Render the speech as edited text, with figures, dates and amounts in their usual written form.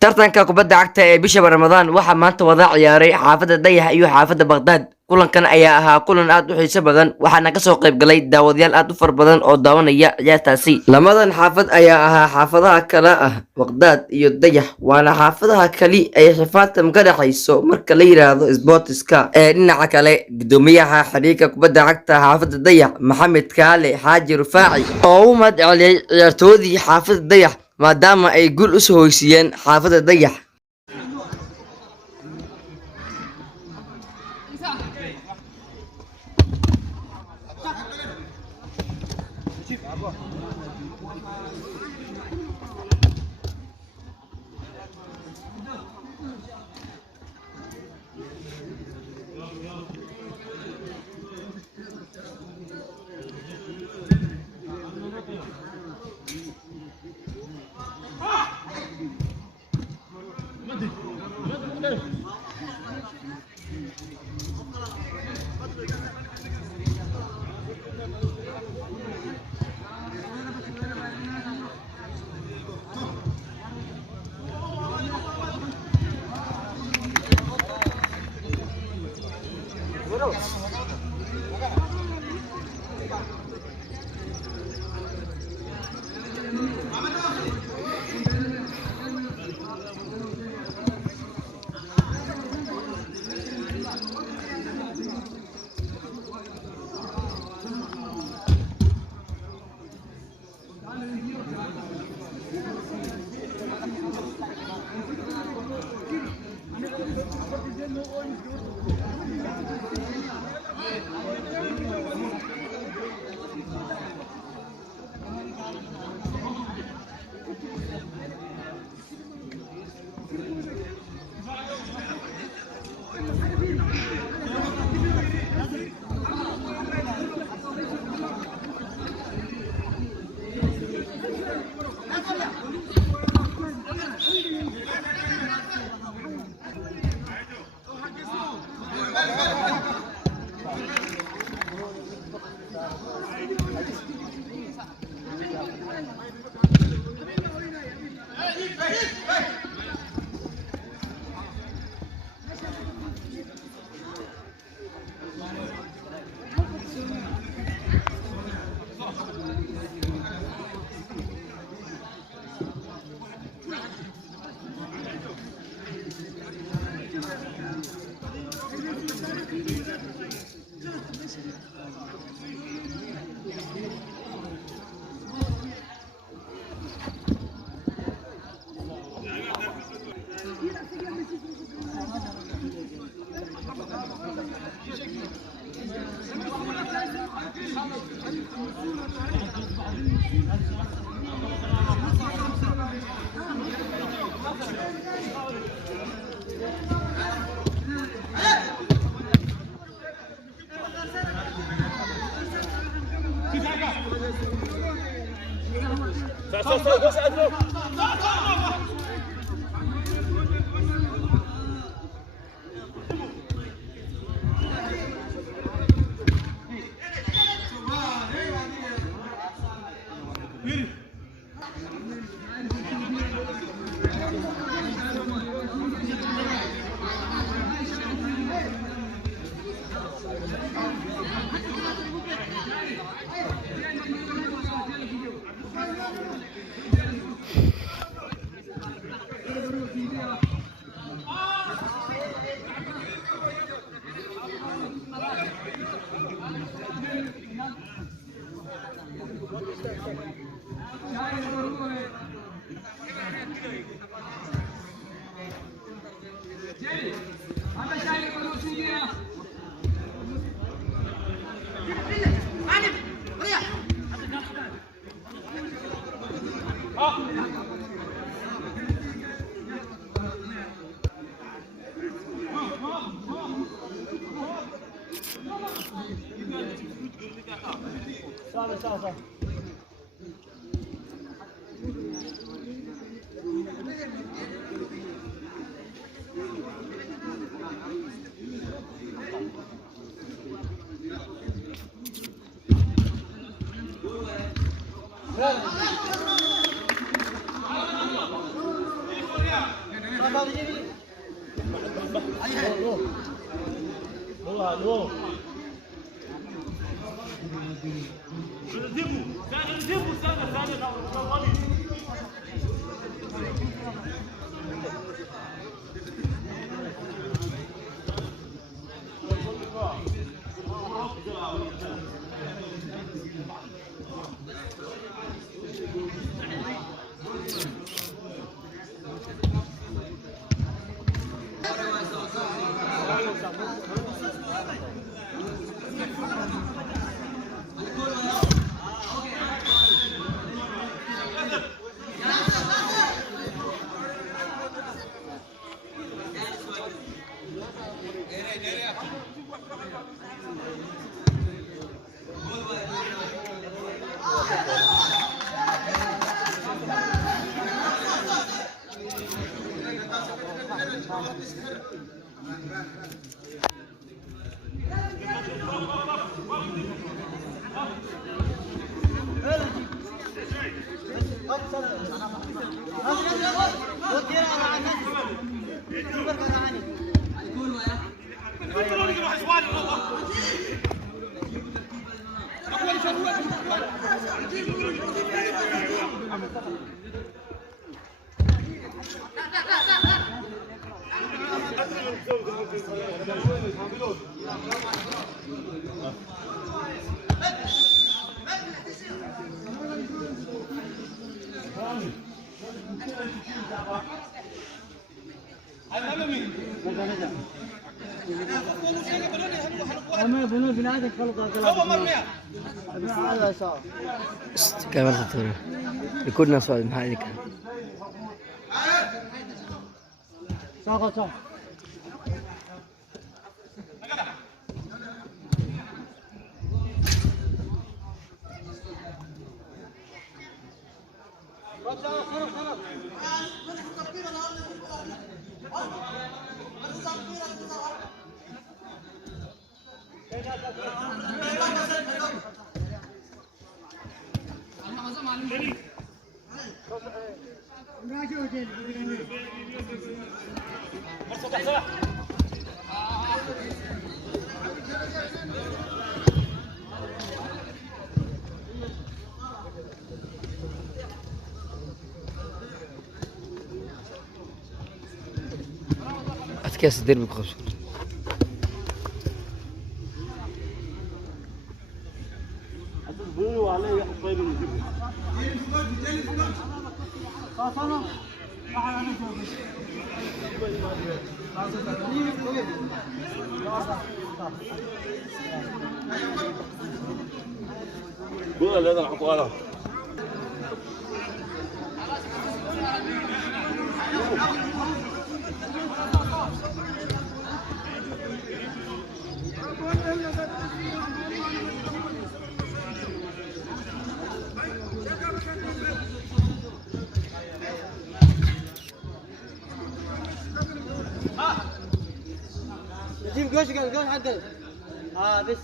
tartanka kubadda cagta ee bisha Ramadaan waxaa maanta wada ciyaaray xaafadda Dayax iyo xaafadda Baghdad. Kulankan ayaa ahaa kulan aad u xiiso badan waxaana ka soo qayb galay daawadayaal aad u far badan oo daawanaya ciyaartaasi. Lamadan xaafad ayaa ahaa xaafadaha kala ah Baghdad iyo Dayax, waana xaafadaha kali ay xifaadtam ka dhaxayso marka la yiraahdo sportska. Dhinaca kale, gudoomiyaha xiriirka kubadda cagta xaafadda Dayax Maxamed Kaale Xaaji Rufaaci oo u mahadceliyay ciyaartoydii xaafadda Dayax maadaama ay guul u soo hoysiyeen xaafadda Dayax. كاميرا تصوير يكون ناس واحد محل كان أتكاس الدير بالخبز بقول اللي انا حطها جيب جوش حقك بس